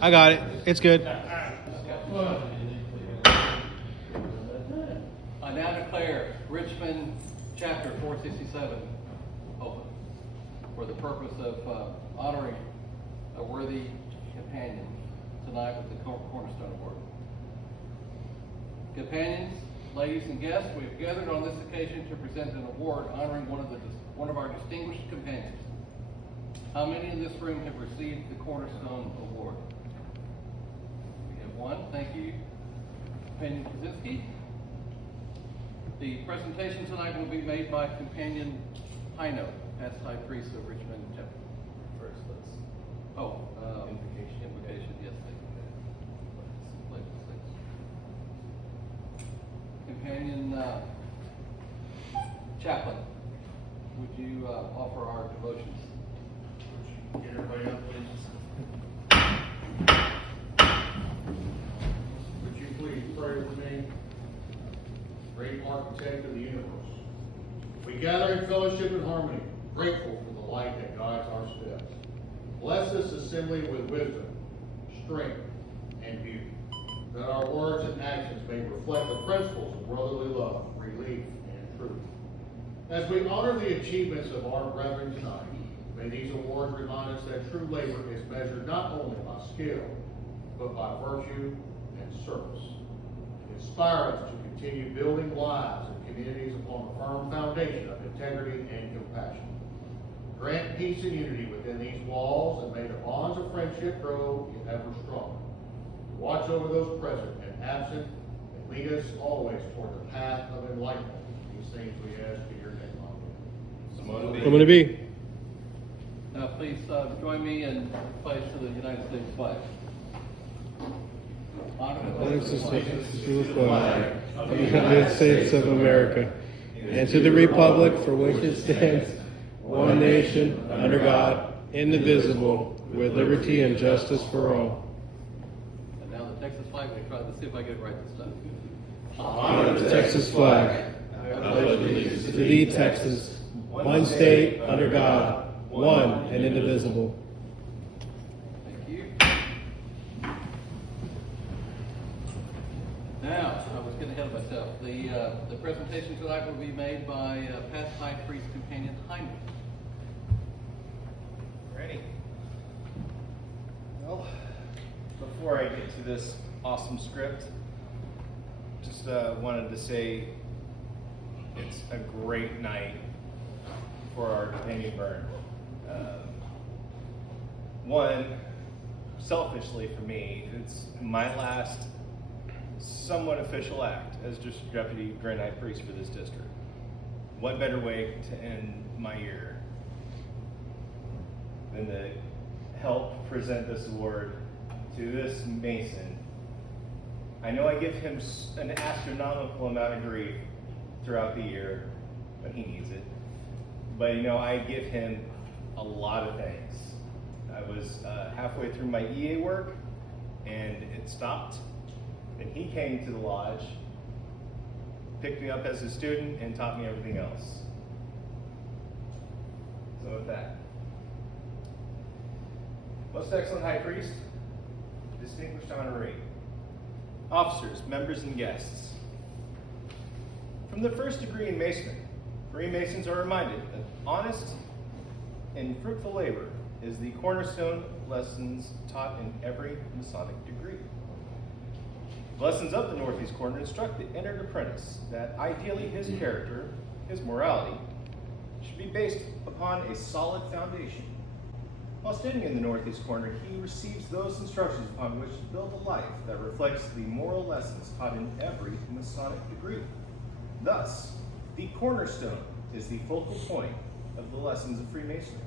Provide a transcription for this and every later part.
I got it. It's good. I now declare Richmond Chapter 467 open for the purpose of honoring a worthy companion tonight with the Cornerstone Award. Companions, ladies and guests, we have gathered on this occasion to present an award honoring one of our distinguished companions. How many in this room have received the Cornerstone Award? We have one. Thank you, Companion Kaczynski. The presentation tonight will be made by Companion Hino, past High Priest of Richmond Chapter. First, let's Invocation, yes, thank you. Companion Chaplain, would you offer our devotions? get everybody up, please. Would you please pray with me? Great architect of the universe, we gather in fellowship and harmony, grateful for the light that guides our steps. Bless this assembly with wisdom, strength, and beauty, that our words and actions may reflect the principles of brotherly love, relief, and truth. As we honor the achievements of our brethren tonight, may these awards remind us that true labor is measured not only by skill, but by virtue and service. Inspire us to continue building lives and communities upon a firm foundation of integrity and compassion. Grant peace and unity within these walls, and may the bonds of friendship grow ever stronger. Watch over those present and absent, and lead us always toward the path of enlightenment. These things we ask in your name. I'm going to be. Now please join me in pledge to the United States flag. Thanks to the flag of the United States of America and to the republic for which it stands, one nation, under God, indivisible, with liberty and justice for all. And now the Texas flag, we try to see if I get it right this time. Honor the Texas flag. I pledge allegiance to thee, Texas, one state, under God, one and indivisible. Thank you. Now, I was getting ahead of myself. The presentation tonight will be made by past High Priest Companion Hino. Ready? Well, before I get to this awesome script, just wanted to say it's a great night for our companion Berndt. One, selfishly for me, it's my last somewhat official act as just Deputy Grand High Priest for this district. What better way to end my year than to help present this award to this Mason. I know I give him an astronomical amount of grief throughout the year, but he needs it. But you know, I give him a lot of thanks. I was halfway through my EA work and it stopped. And he came to the lodge, picked me up as a student, and taught me everything else. So with that, Most Excellent High Priest, Distinguished Honoree, officers, members, and guests. From the first degree in Masonry, Freemasons are reminded that honest and fruitful labor is the cornerstone lessons taught in every Masonic degree. The lessons of the Northeast Corner instruct the entered apprentice that ideally his character, his morality, should be based upon a solid foundation. While studying in the Northeast Corner, he receives those instructions upon which to build a life that reflects the moral lessons taught in every Masonic degree. Thus, the cornerstone is the focal point of the lessons of Freemasonry.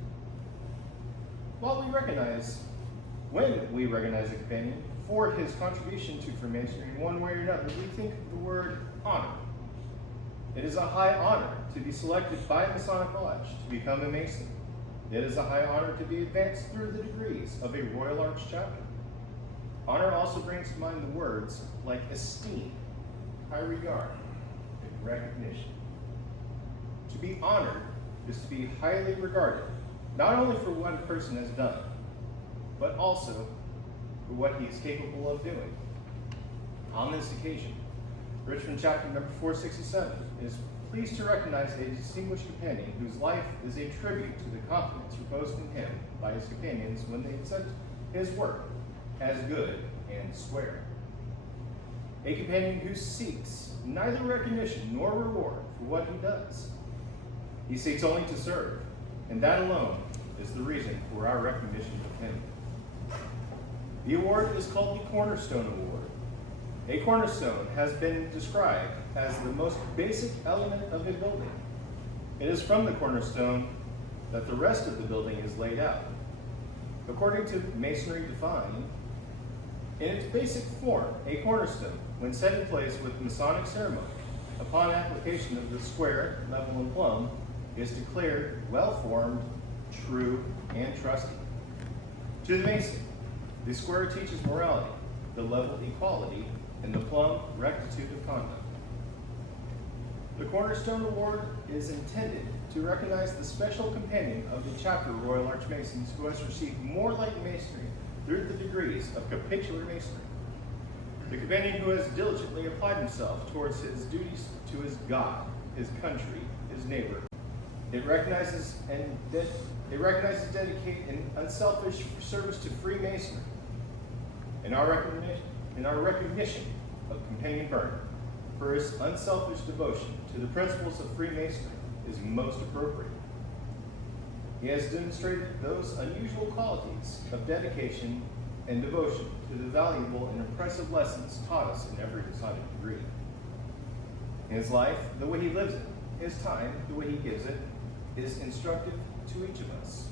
When we recognize a companion for his contribution to Freemasonry in one way or another, we think of the word honor. It is a high honor to be selected by a Masonic Lodge to become a Mason. It is a high honor to be advanced through the degrees of a Royal Arch chapter. Honor also brings to mind the words like esteem, high regard, and recognition. To be honored is to be highly regarded, not only for what a person has done, but also for what he is capable of doing. On this occasion, Richmond Chapter No. 467 is pleased to recognize a distinguished companion whose life is a tribute to the confidence reposed in him by his companions when they accept his work as good and square. A companion who seeks neither recognition nor reward for what he does. He seeks only to serve, and that alone is the reason for our recognition of him. The award is called the Cornerstone Award. A cornerstone has been described as the most basic element of a building. It is from the cornerstone that the rest of the building is laid out. According to Masonry defined, in its basic form, a cornerstone, when set in place with Masonic ceremony, upon application of the square, level, and plumb, is declared well-formed, true, and trusty. To the Mason, the square teaches morality, the level equality, and the plumb rectitude of conduct. The Cornerstone Award is intended to recognize the special companion of the Chapter Royal Archmasons who has received more light masonry through the degrees of capitular masonry. The companion who has diligently applied himself towards his duties to his God, his country, his neighbor. It recognizes dedicated and unselfish service to Freemasonry. In our recognition of companion Berndt for his unselfish devotion to the principles of Freemasonry is most appropriate. He has demonstrated those unusual qualities of dedication and devotion to the valuable and impressive lessons taught us in every decided degree. In his life, the way he lives it, his time, the way he gives it, is instructive to each of us.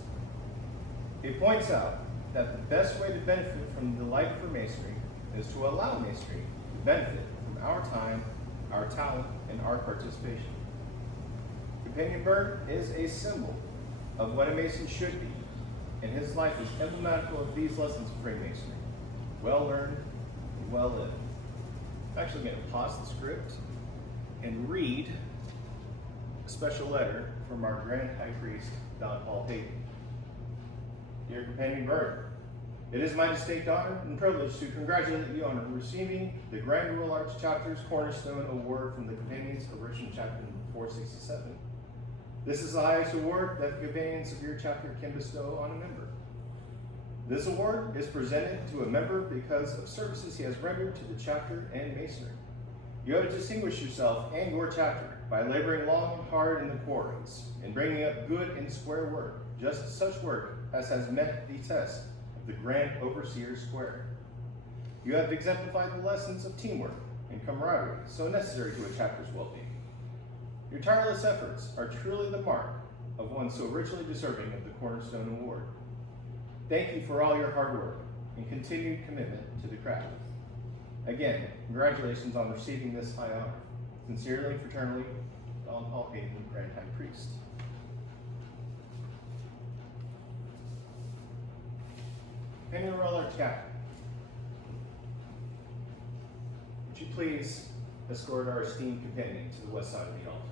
He points out that the best way to benefit from the light for Masonry is to allow Masonry to benefit from our time, our talent, and our participation. Companion Berndt is a symbol of what a Mason should be, and his life is emblematical of these lessons of Freemasonry. Well learned and well lived. I'm actually going to pause the script and read a special letter from our Grand High Priest, Don Paul Peyton. Dear Companion Berndt, it is my distinct honor and privilege to congratulate you on receiving the Grand Royal Arch Chapter's Cornerstone Award from the Companions of Richmond Chapter No. 467. This is the highest award that the companions of your chapter can bestow on a member. This award is presented to a member because of services he has rendered to the chapter and Masonry. You have distinguished yourself and your chapter by laboring long and hard in the quarries and bringing up good and square work, just such work as has met the test of the Grand Overseer Square. You have exemplified the lessons of teamwork and camaraderie so necessary to a chapter's well-being. Your tireless efforts are truly the mark of one so richly deserving of the Cornerstone Award. Thank you for all your hard work and continued commitment to the craft. Again, congratulations on receiving this high honor. Sincerely and fraternally, Don Paul Peyton, Grand High Priest. Companion Royal Arch Captain, would you please escort our esteemed companion to the west side of the altar?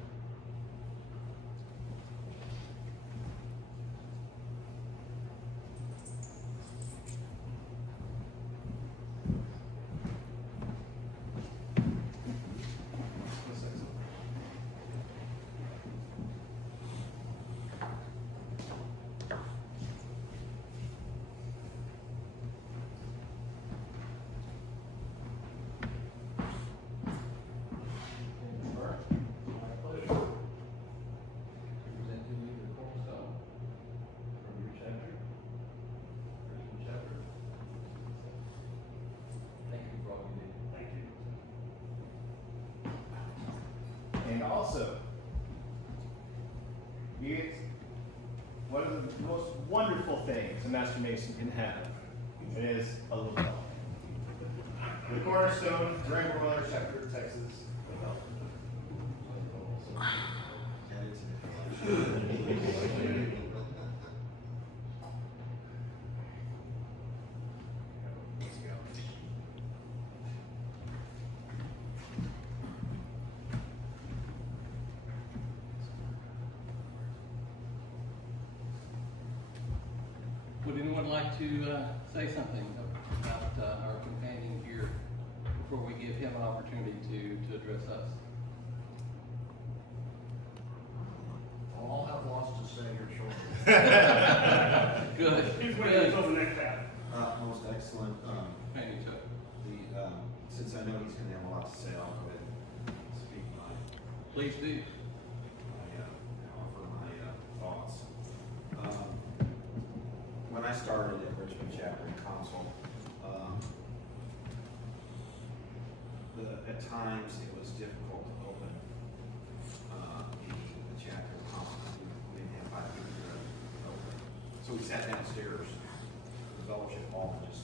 And also, it's one of the most wonderful things a Master Mason can have. It is a little bell. The Cornerstone Grand Royal Arch Chapter of Texas. Would anyone like to say something about him an opportunity to address us. I'll have lots to say here shortly. Good. He's waiting Good. until the next half. Most excellent. Thank you, Chuck. Since I know he's going to have a lot to say, I'll go ahead and speak Please do. offer my thoughts. When I started at Richmond Chapter Council, at times it was difficult to open the chapter council. We didn't have 5 people to open, so we sat downstairs in the fellowship hall and just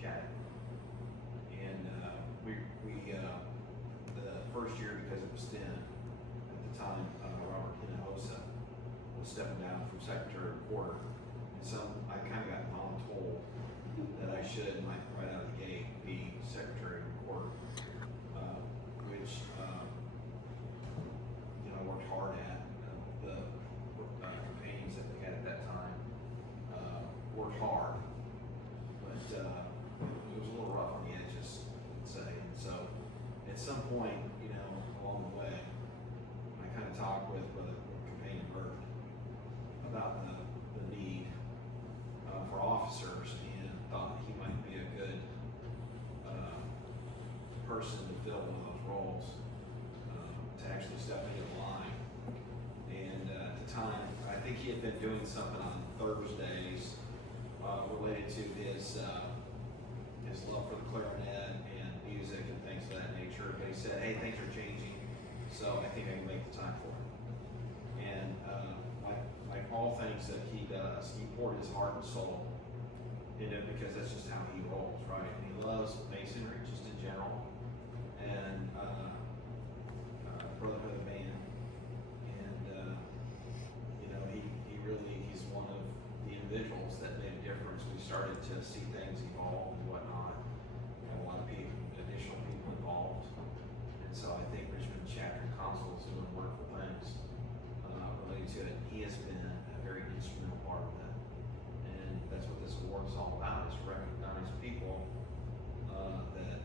chatted. And the first year, because it was thin, at the time, Robert Hinojosa was stepping down from secretary recorder. And so I kind of got voluntold that I should, right out of the gate, be secretary recorder, which, I worked hard at. The companions that we had at that time worked hard, but it was a little rough on the edges, I'd say. And so at some point, along the way, I kind of talked with companion Berndt about the need for officers, and thought he might be a good person to fill one of those roles, to actually step into the line. And at the time, I think he had been doing something on Thursdays related to his love for the clarinet and music and things of that nature. But he said, hey, things are changing, so I think I can make the time for it. And like all things that he does, he poured his heart and soul into it, because that's just how he rolls, right? And he loves masonry just in general, and brotherhood of man. And he's one of the individuals that made a difference. We started to see things evolve and whatnot, and a lot of additional people involved. And so I think Richmond Chapter Council is doing wonderful things related to it. He has been a very instrumental part of that. And that's what this award is all about, is to recognize people that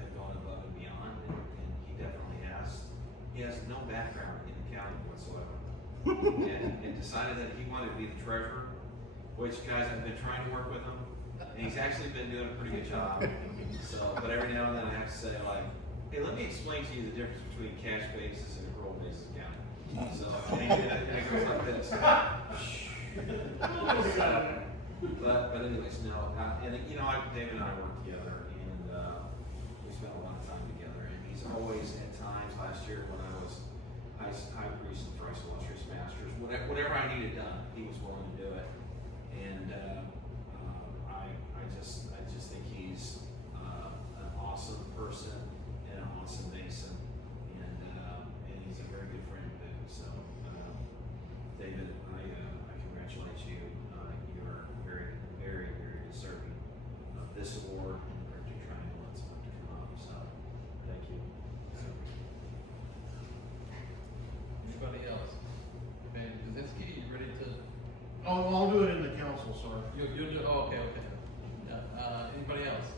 have gone above and beyond, and he definitely has. He has no background in accounting whatsoever. and decided that he wanted to be the treasurer, which, guys, I've been trying to work with him, and he's actually been doing a pretty good job. So, but every now and then I have to say, like, hey, let me explain to you the difference between cash basis and accrual basis accounting. So, and he did it, and it goes like this. But anyways, no, and David and I work together, and we spent a lot of time together. And he's always, at times, last year when I was high priest and thrice illustrious masters, whatever I needed done, he was willing to do it. And I just think he's an awesome person and an awesome mason, and he's a very good friend too. So, David, I congratulate you. You are very, very, very deserving of this award, and we're going to try and let someone to come up. So, thank you. Anybody else? Ben Kaczynski, you ready to? I'll do it in the council, sir. You'll do. Oh, okay. Anybody else?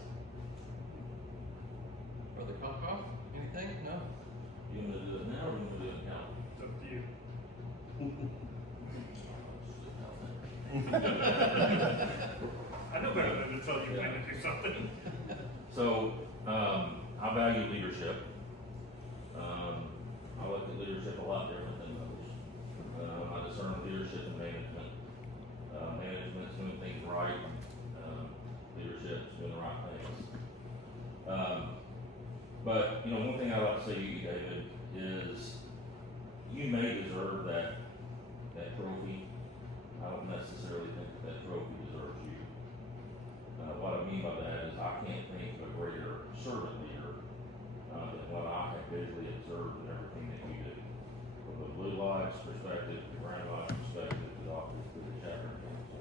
Brother Cockcroft? Anything? No. You want to do it now, or you want to do it now? It's up to you. I know better than to tell you when to do something. So, I value leadership. I look at leadership a lot different than others. I discern leadership and management. Management's doing things right. Leadership's doing the right things. But, one thing I like to say to you, David, is you may deserve that trophy. I don't necessarily think that trophy deserves you. What I mean by that is I can't think of a greater servant leader than what I have visually observed in everything that you do. From the Blue Lights perspective, the Brown Lights perspective, to the office, to the chapter council.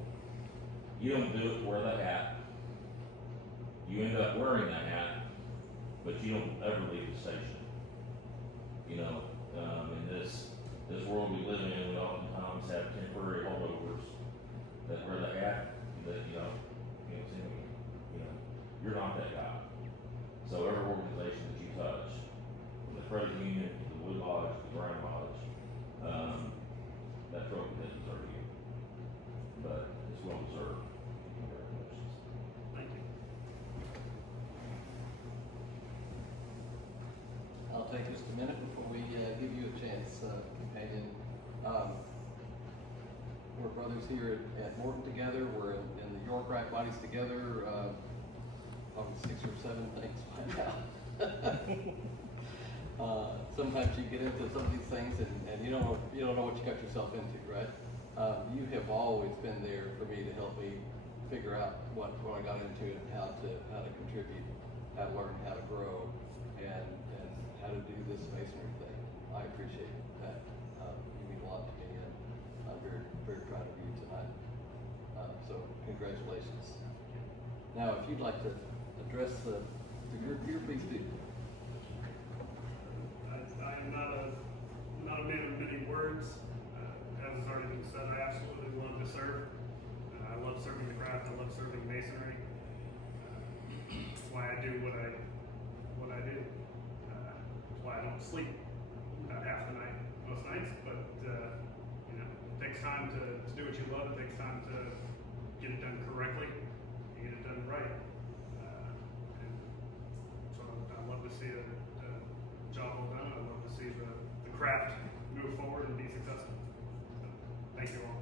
You don't do it to wear the hat. You end up wearing the hat, but you don't ever leave the station. In this world we live in, we oftentimes have temporary holdovers that wear the hat that, you're not that guy. So So every organization that you touch, from the credit union, to the Wood Lodge, the Brown Lodge, that trophy doesn't deserve you. But it's well deserved. Congratulations. Thank you. I'll take just a minute before we give you a chance, companion. We're brothers here at Morton together. We're in the York Rack bodies together. Probably 6 or 7 things by now. Sometimes you get into some of these things and you don't know what you got yourself into, right? You have always been there for me to help me figure out what I got into and how to contribute, how to learn, how to grow, and how to do this masonry thing. I appreciate that. You mean a lot to me, and I'm very, very proud of you tonight. So congratulations. Now, if you'd like to address the group here, please do. I'm not a man of many words. As has already been said, I absolutely love to serve. I love serving the craft. I love serving masonry. That's why I do what I do. That's why I don't sleep about half the night most nights. But you know, it takes time to do what you love. It takes time to get it done correctly and get it done right. And so I love to see a job well done. I love to see the craft move forward and be successful. So, thank you all.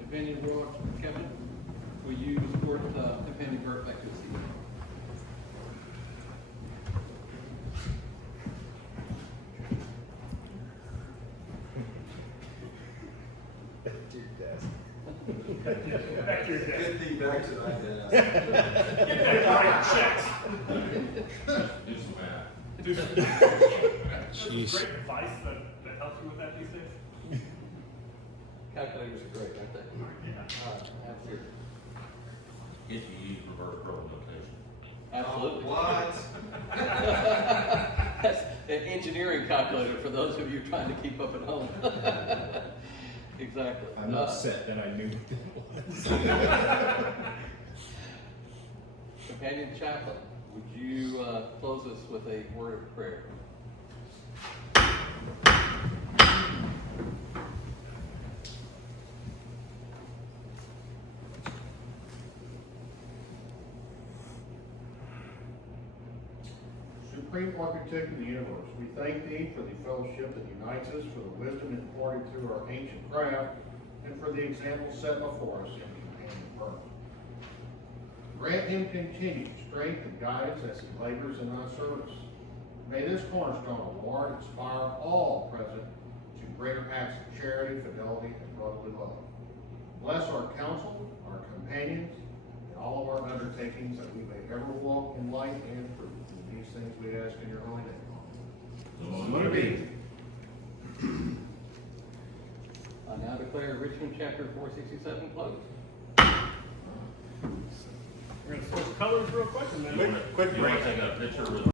Companion Brewer, Kevin, will you support Companion Berndt back to the seat? Back to your desk. Good thing back to that desk. Get back to writing checks. Do some math. Do some Jeez. great advice that helps you with that these days. Calculators are great, aren't they? Yeah. Absolutely. If you use reverse roll notation. Absolutely. What? That's an engineering calculator for those of you trying to keep up at home. Exactly. I'm upset that I knew what that was. Companion Chaplain, would you close us with a word of prayer? Supreme Architect of the universe, we thank thee for the fellowship that unites us, for the wisdom imparted through our ancient craft, and for the example set before us in Companion Berndt. Grant him continued strength and guidance as he labors in thy service. May this Cornerstone Award inspire all present to greater acts of charity, fidelity, and brotherly love. Bless our counsel, our companions, and all of our undertakings, that we may ever walk in light and truth. These things we ask in your holy name. I now declare Richmond Chapter 467 closed. We're going to switch colors real quick and then. You want to take a picture with